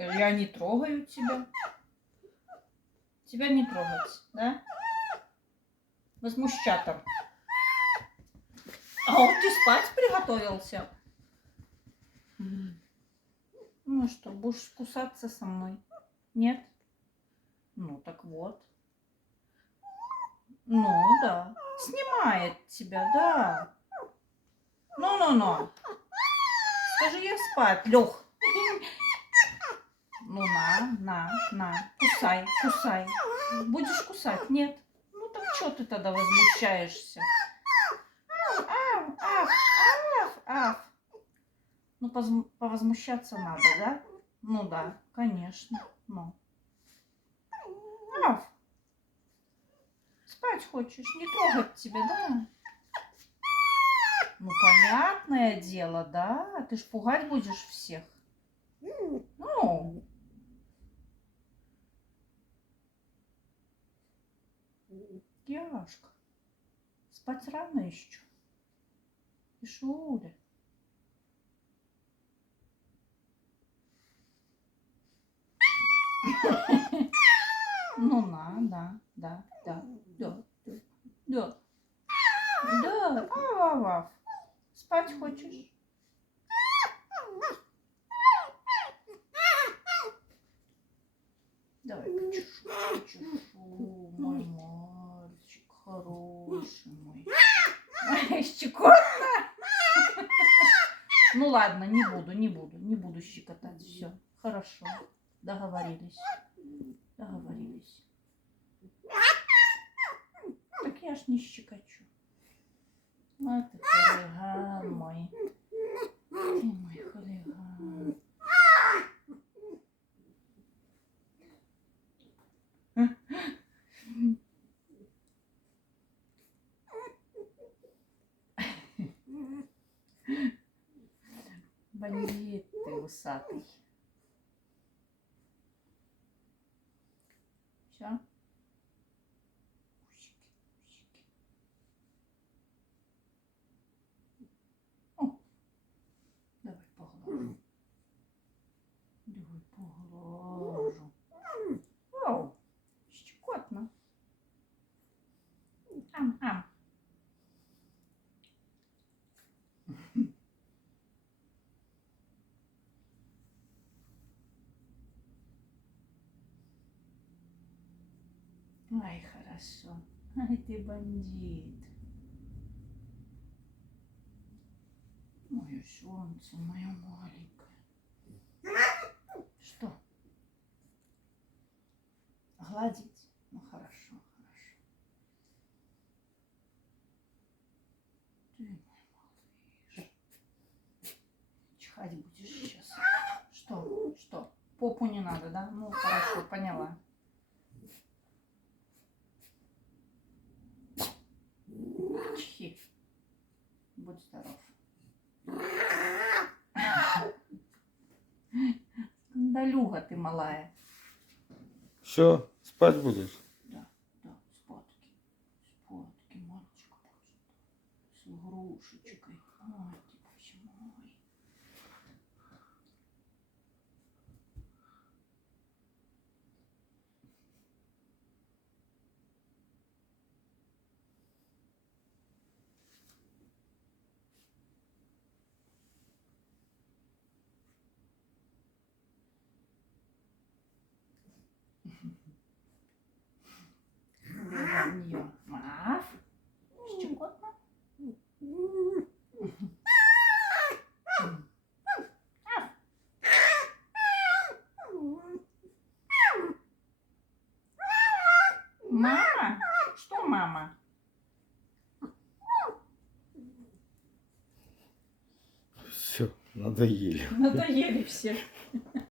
Я не трогаю тебя. Тебя не трогать, да? Возмущатор. А вот ты спать приготовился. Ну что, будешь кусаться со мной? Нет? Ну так вот. Ну да. Снимает тебя, да. Ну. Скажи, я спать, Лех. Ну на. Кусай. Будешь кусать? Нет. Ну так что ты тогда возмущаешься? Аф. Ну повозмущаться надо, да? Ну да, конечно. Ну. Аф. Спать хочешь? Не трогать тебя, да? Ну, понятное дело, да? Ты ж пугать будешь всех. Ну. Яшка. Спать рано еще. Ишуля. Ну, да. Ав. Спать хочешь? Давай, почешу, мой мальчик хороший мой. Щекотно? Ну ладно, не буду щекотать. Все, хорошо, договорились. Так я ж не щекочу. А ты хулиган мой. Ты мой хулиган. Бандит ты усатый. Все? О, давай поглажу. Оу, щекотно. Ам. Ай, хорошо. Ай, ты бандит. Мое солнце, мое маленькое. Что? Гладить? Ну, хорошо. Ты мой малыш. Чихать будешь сейчас. Что? Попу не надо, да? Ну, хорошо, поняла. Чихи. Будь здоров. Далюга ты малая. Все, спать будешь? Да, спадки, мальчик хочет. С игрушечкой. Ой, ты боже мой. Хулиганье. Маф? Щекотно? Мама? Что мама? Все, надоели. Надоели все.